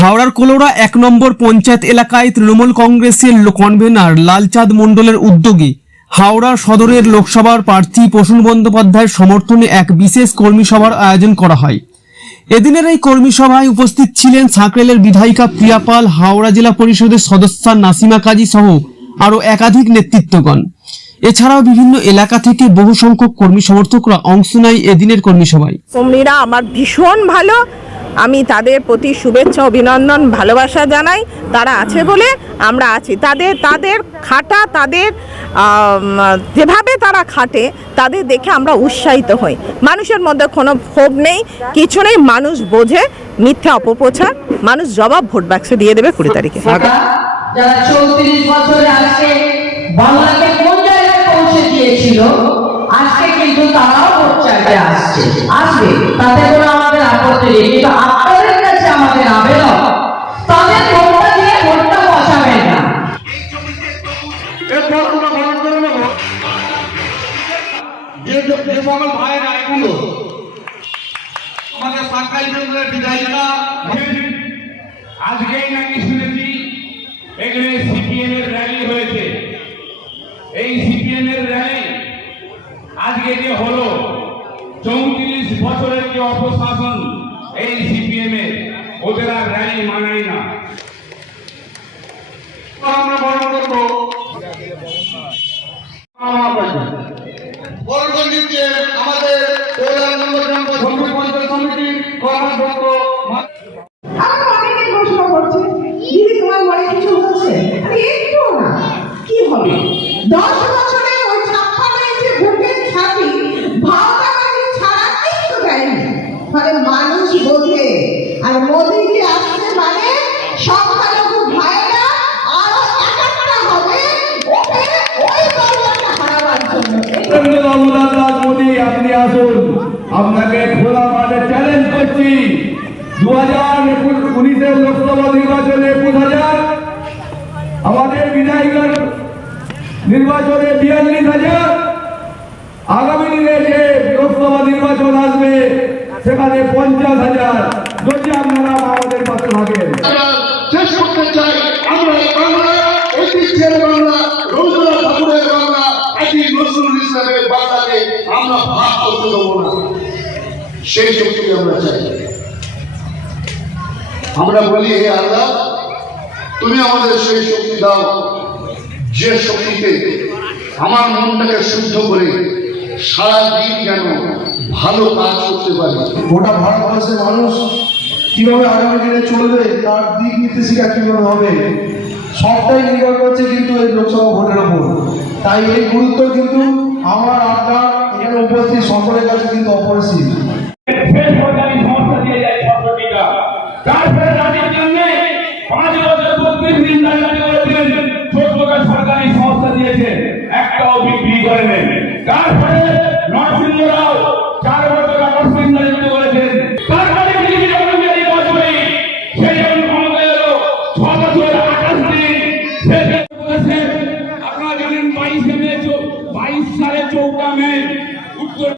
হাওড়ার কোলোরা এক নম্বর পঞ্চায়েত এলাকায় তৃণমূল কংগ্রেসের কনভেনার লালচাঁদ মণ্ডলের উদ্যোগে হাওড়া সদরের লোকসভার প্রার্থী প্রসূন বন্দ্যোপাধ্যায়ের সমর্থনে এক বিশেষ কর্মী সভার আয়োজন করা হয়। এদিনের এই কর্মী সভায় উপস্থিত ছিলেন সাঁকরেলের বিধায়িকা প্রিয়া পাল, হাওড়া জেলা পরিষদের সদস্যা নাসিমা কাজী সহ আরও একাধিক নেতৃত্বগণ। এছাড়াও বিভিন্ন এলাকা থেকে বহু সংখ্যক কর্মী সমর্থকরা অংশ নেয় এদিনের কর্মী সভায় কর্মীরা আমার ভীষণ ভালো। আমি তাদের প্রতি শুভেচ্ছা, অভিনন্দন, ভালোবাসা জানাই। তারা আছে বলে আমরা আছি। তাদের তাদের খাটা, তাদের যেভাবে তারা খাটে, তাদের দেখে আমরা উৎসাহিত হই। মানুষের মধ্যে কোনো ক্ষোভ নেই, কিছু নেই। মানুষ বোঝে মিথ্যা অপপ্রচার, মানুষ জবাব ভোট বাক্সে দিয়ে দেবে কুড়ি তারিখে। বাংলাকে কোন জায়গায় পৌঁছে দিয়েছিল, আজকে কিন্তু তারাও ভোট আসবে। তাতে কোনো আমাদের আপত্তি নেই। কিন্তু আপনাদের কাছে আমাদের আবেদন, তাদের ভোটটা দিয়ে ভোটটা বসাবেন না। এরপর আমরা গ্রহণ করে নেব। যে যে সকল ভাইয়েরা এগুলো আমাদের সাকাই কেন্দ্রের বিধায়িকা আজকেই নাকি শুনেছি সিপিএম এর হয়েছে। এই সিপিএম এর আজকে যে হলো বছরের যে অপশাসন? এই সিপিএম এর ওদের আর র্যালি মানায় না। আমরা করব। আমাদের প্রশ্ন করছে। দিদি তোমার মনে কিছু হচ্ছে? একটু না। কি হবে? দশ ফলে মানুষ বোঝে আর মোদিজি আসছে মানে সংখ্যালঘু ভাইরা আরও হবে ওই আপনি আসুন। আপনাকে খোলা মাঠে চ্যালেঞ্জ করছি। দু হাজার উনিশের লোকসভা নির্বাচনে একুশ হাজার, আমাদের বিধায়িকার নির্বাচনে বিয়াল্লিশ হাজার। আগামী দিনে যে লোকসভা নির্বাচন আসবে সেখানে পঞ্চাশ হাজার যদি আপনারা আমাদের পাশে থাকেন। ঠাকুরের আমরা দেবো না। সেই আমরা চাই। আমরা বলি, হে আল্লাহ, তুমি আমাদের সেই শক্তি দাও, যে শক্তিতে আমার মনটাকে শুদ্ধ করে সারা দিন যেন ভালো কাজ করতে পারি। গোটা ভারতবর্ষের মানুষ কীভাবে আগামী দিনে চলবে তার দিক নির্দেশিকা কীভাবে হবে সবটাই নির্ভর করছে কিন্তু এই লোকসভা ভোটের ওপর। তাই এই গুরুত্ব কিন্তু আমার আপনার এখানে উপস্থিত সকলের কাছে কিন্তু অপরিসীম। সরকারি সংস্থা দিয়ে যায় সরকারিটা তারপরে রাজ্যের